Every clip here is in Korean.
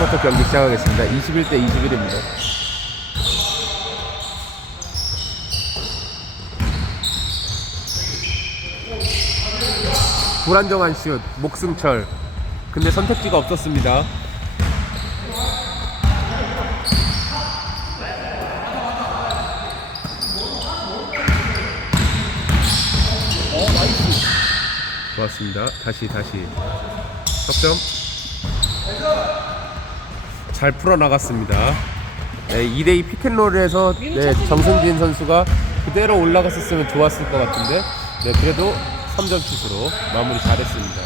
2쿼터 경기 시작하겠습니다. 21대 21입니다. 불안정한 슛, 목승철. 근데 선택지가 없었습니다. 좋았습니다. 다시 다시 석점 잘 풀어 나갔습니다. 네, 2대2 피켓롤에서 네, 정승진 선수가 그대로 올라갔었으면 좋았을 것 같은데 네, 그래도 3점 슛으로 마무리 잘했습니다.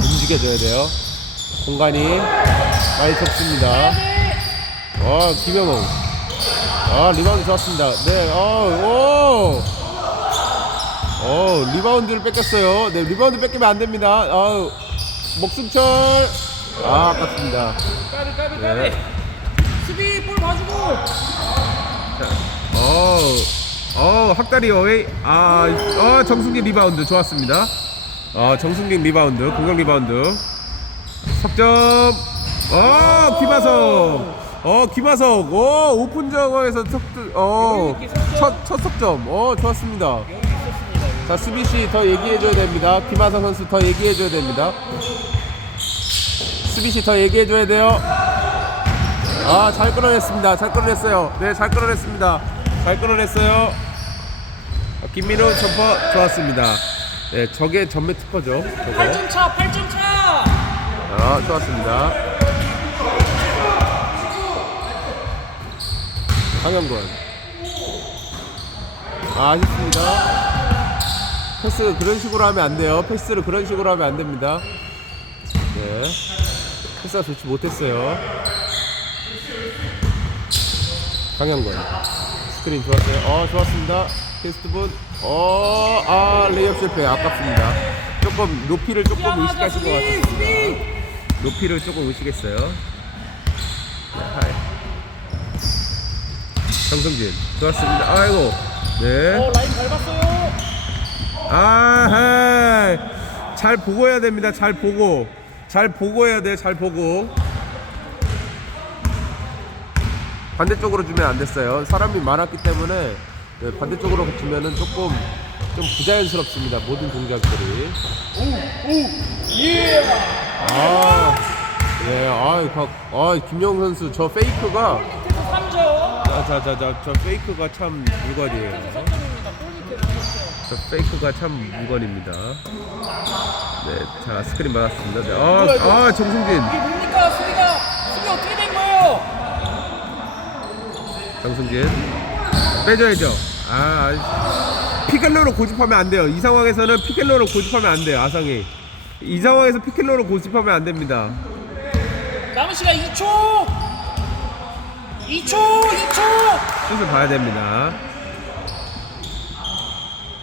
움직여줘야 돼요. 공간이 많이 좁습니다. 어, 김영웅. 아, 리바운드 좋았습니다. 네, 어, 오! 어, 리바운드를 뺏겼어요. 네, 리바운드 뺏기면 안 됩니다. 아우, 목숨철. 아, 아깝습니다. 까비 까비 까비 네. 수비 볼 봐주고 어, 어, 학다리 어웨이. 아, 어, 정승진 리바운드 좋았습니다. 어, 정승진 리바운드, 공격 리바운드. 석점. 어, 김하석. 어, 김하석. 어, 오픈 저거에서 석, 어, 첫, 첫 석점. 어, 좋았습니다. 자, 수비 씨더 얘기해줘야 됩니다. 김하석 선수 더 얘기해줘야 됩니다. 수비 씨더 얘기해줘야 돼요. 아, 잘 끌어냈습니다. 잘 끌어냈어요. 네, 잘 끌어냈습니다. 잘 끌어냈어요. 아, 김민호 점퍼 좋았습니다. 네, 저게 전매 특허죠. 저거. 8점 차 8점 차 아, 좋았습니다. 강영권. 아, 아쉽습니다. 패스 그런 식으로 하면 안 돼요. 패스를 그런 식으로 하면 안 됩니다. 네. 패스가 좋지 못했어요. 강영권. 스크린 좋았어요. 어, 좋았습니다. 테스트분. 어, 아, 레이업 실패. 아깝습니다. 조금 높이를 조금 의식하신 것 같습니다. 높이를 조금 의식했어요. 네, 하이. 정성진 좋았습니다. 아이고 네. 어 라인 밟았어요 아, 하이. 잘 보고 해야 됩니다. 잘 보고 잘 보고 해야 돼. 잘 보고 반대쪽으로 주면 안 됐어요. 사람이 많았기 때문에 네, 반대쪽으로 주면은 조금 좀 부자연스럽습니다. 모든 동작들이. 예 아, 네, 아, 각, 아, 김영 선수 저 페이크가, 밑에서 3점 자, 자, 자, 자, 저 페이크가 참 물건이에요. 페이크가 참 물건입니다. 네, 자, 스크린 받았습니다. 네, 아, 아, 정승진, 이게 뭡니까 수비가 수비 어떻게 된 거예요 정승진 빼줘야죠. 아, 피켈로로 고집하면 안 돼요. 이 상황에서는 피켈로로 고집하면 안 돼요. 아상이. 이 상황에서 피켈로로 고집하면 안 됩니다. 남은 시간 2초 2초 2초 슛을 봐야 됩니다.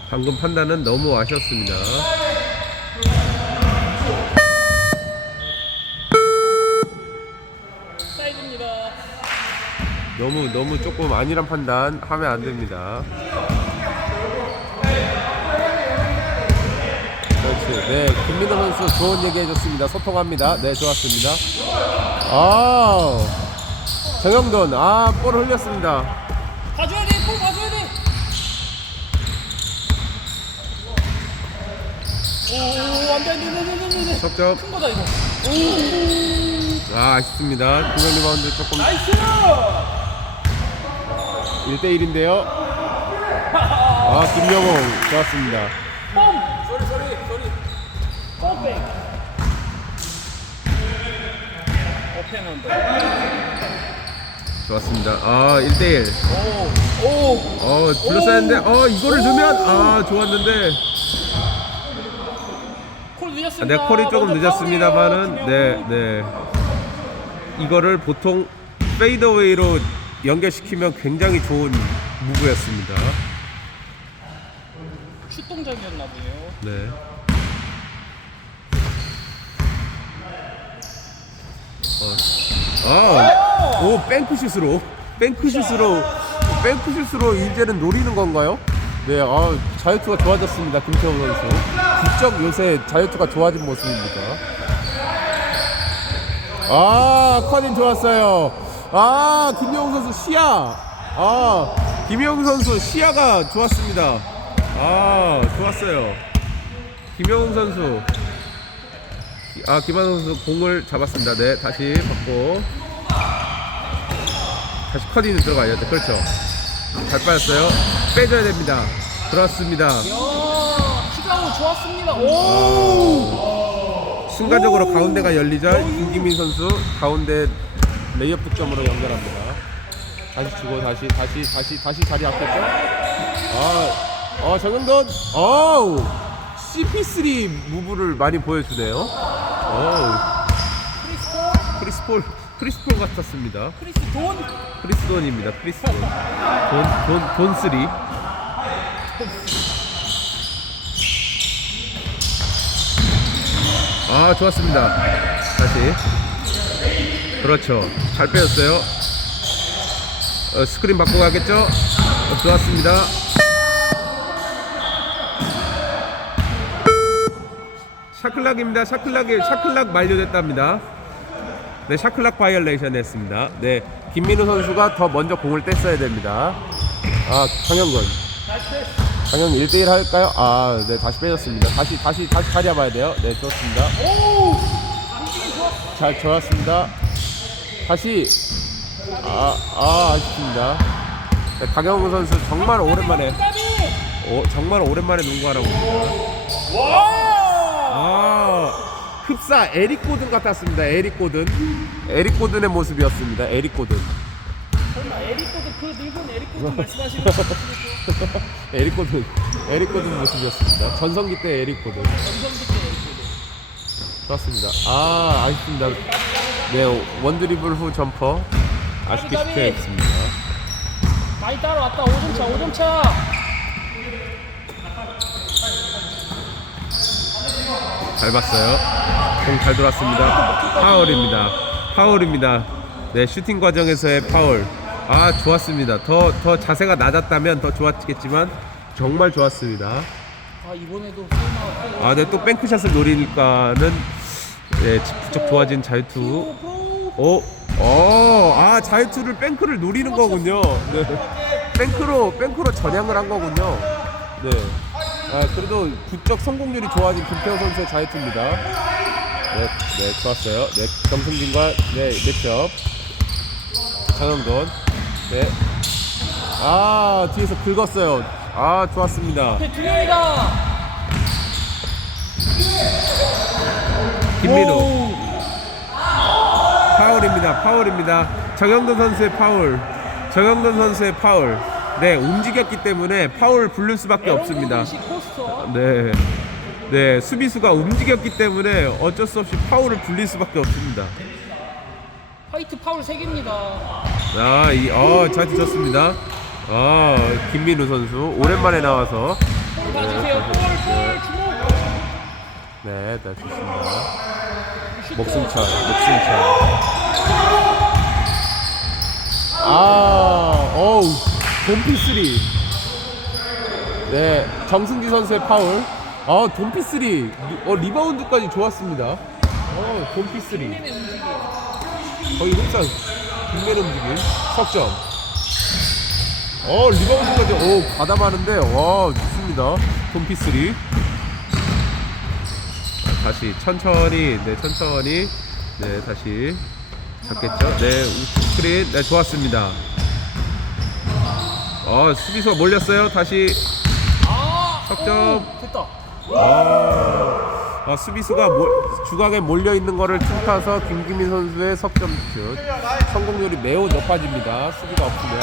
방금 판단은 너무 아쉬웠습니다. 너무 너무 조금 아니란 판단 하면 안 됩니다. 그렇지. 네, 김민호 선수 좋은 얘기 해줬습니다. 소통합니다. 네, 좋았습니다. 아, 정영돈, 아, 볼 흘렸습니다. 봐줘야 돼골 봐줘야 돼 오, 안 돼, 안 돼, 안 돼, 안 돼, 안 돼, 안 돼. 석점. 큰 거다, 이거. 아, 아쉽습니다. 공격 리바운드 조금 나이스! 1대1인데요. 아, 김영웅 좋았습니다. 뻥! 소리, 소리, 소리. 뻥백. 오펜 언더. 좋았습니다. 아, 1대1. 오, 오. 어, 둘러싸였는데, 어, 이거를 넣으면, 아, 좋았는데. 콜 아, 늦었습니다. 네, 콜이 조금 늦었습니다만은, 네. 네. 이거를 보통 페이더웨이로 연결시키면 굉장히 좋은 무브였습니다. 슛 동작이었나 보네요. 네. 어. 아, 오, 뱅크슛으로. 뱅크슛으로. 뱅크슛으로 이제는 노리는 건가요? 네, 아, 자유투가 좋아졌습니다. 김태호 선수. 부쩍 요새 자유투가 좋아진 모습입니다. 아, 커닝 좋았어요. 아, 김용 선수 시야. 아, 김용 선수 시야가 좋았습니다. 아, 좋았어요. 김용 선수. 아, 김한 선수 공을 잡았습니다. 네, 다시 받고. 다시 커닝은 들어가야 돼. 그렇죠. 잘 빠졌어요. 빼줘야 됩니다. 그렇습니다. 야, 키가오 좋았습니다. 오! 순간적으로 오! 가운데가 열리자 오! 김기민 선수 가운데 레이업 득점으로 연결합니다. 다시 주고 다시 다시 다시 다시 자리 잡겠죠? 아, 어 정영돈, 어우 CP3 무브를 많이 보여주네요. 어우 크리스토, 크리스폴 크리스폴 같았습니다. 크리스 돈. 크리스돈입니다. 크리스돈 돈 돈 돈 쓰리. 아 좋았습니다. 다시 그렇죠. 잘 빼였어요. 어, 스크린 바꾸고 가겠죠? 어, 좋았습니다. 샤클락입니다. 샤클락이 샤클락 만료됐답니다. 네, 샤클락 바이올레이션 했습니다. 네, 김민우 선수가 더 먼저 공을 뗐어야 됩니다. 아, 강영근. 강영 1대1 할까요? 아, 네, 다시 빼졌습니다. 다시, 다시, 다시 잡아야 돼요. 네, 좋습니다. 오! 잘, 좋았습니다. 다시. 아, 아, 아쉽습니다. 네, 강영근 선수 정말 오랜만에! 오, 정말 오랜만에 농구하라고. 합니다. 와! 아, 흡사 에릭 고든 같았습니다. 에릭 고든. 에릭 고든의 모습이었습니다. 에릭 고든. 설마 에리코드 그 늙은 에리코드 말씀하시는 거 에릭 고든. 에릭 고든 모습이었습니다. 전성기 때 에릭 고든. 전성기 때 에리코드. 그렇습니다. 아, 아쉽습니다. 네, 원드리블 후 점퍼. 아쉽게 까비, 까비. 실패했습니다. 많이 따라왔다. 5점 차, 5점 차. 잘 봤어요. 공 잘 돌았습니다. 파울입니다. 파울입니다. 네, 슈팅 과정에서의 파울. 아, 좋았습니다. 더, 더 자세가 낮았다면 더 좋았겠지만, 정말 좋았습니다. 아, 이번에도 아, 네, 또 뱅크샷을 노리니까는, 네, 부쩍 좋아진 자유투. 어, 어, 아, 자유투를 뱅크를 노리는 거군요. 네. 뱅크로, 뱅크로 전향을 한 거군요. 네. 아, 그래도 부쩍 성공률이 좋아진 김태호 선수의 자유투입니다. 네, 네, 좋았어요. 네, 정승진과, 네, 매첩. 장영돈. 네. 아, 뒤에서 긁었어요. 아, 좋았습니다. 앞에 두 명이다. 김민우. 오! 파울입니다. 파울입니다. 정영돈 선수의 파울. 정영돈 선수의 파울. 네, 움직였기 때문에 파울 부를 수밖에 없습니다. 네. 네, 수비수가 움직였기 때문에 어쩔 수 없이 파울을 불릴 수밖에 없습니다. 화이트 파울 3개입니다. 아, 이, 어, 잘 드셨습니다. 아, 김민우 선수 오랜만에 나와서 볼 봐주세요. 볼, 볼, 주목. 네, 네, 좋습니다. 슈터. 목숨 차, 목숨 차. 아, 어우, 돈피3. 네, 정승기 선수의 파울. 아, 돈피3. 어, 리바운드까지 좋았습니다. 어, 돈피3. 힘의 움직임. 거의 흡사 빅맨 움직임 석점 어 리바운드까지 오 가담하는데 와 좋습니다 톰피3 다시 천천히 네 천천히 네 다시 잡겠죠 네 우측 스크린 네 좋았습니다 어 수비수가 몰렸어요 다시 아! 석점. 오, 됐다. 아, 아, 수비수가 몰- 주각에 몰려 있는 거를 틈타서 김기민 선수의 석점 슛 성공률이 매우 높아집니다. 수비가 없으면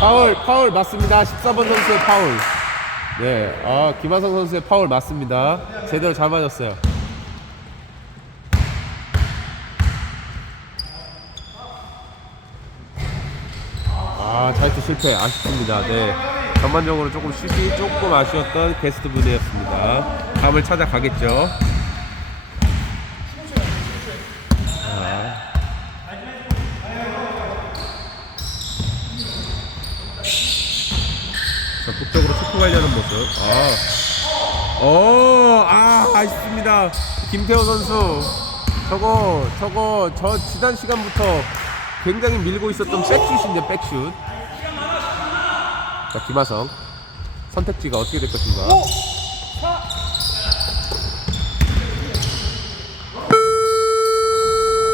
파울 파울 맞습니다. 14번 선수의 파울. 네, 아 김하성 선수의 파울 맞습니다. 제대로 잘 맞았어요. 아, 자이트 실패 아쉽습니다. 네. 전반적으로 조금 슛이 조금 아쉬웠던 게스트 분이었습니다. 다음을 찾아가겠죠. 자. 적극적으로 축구하려는 모습. 아, 오, 아, 아쉽습니다. 김태호 선수. 저거, 저거, 저 지난 시간부터 굉장히 밀고 있었던 백슛인데, 백슛. 자, 김하성. 선택지가 어떻게 될 것인가.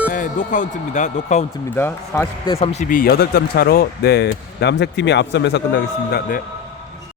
네, 노카운트입니다. 노카운트입니다. 40대 32, 8점 차로 네 남색 팀이 앞서면서 끝나겠습니다. 네.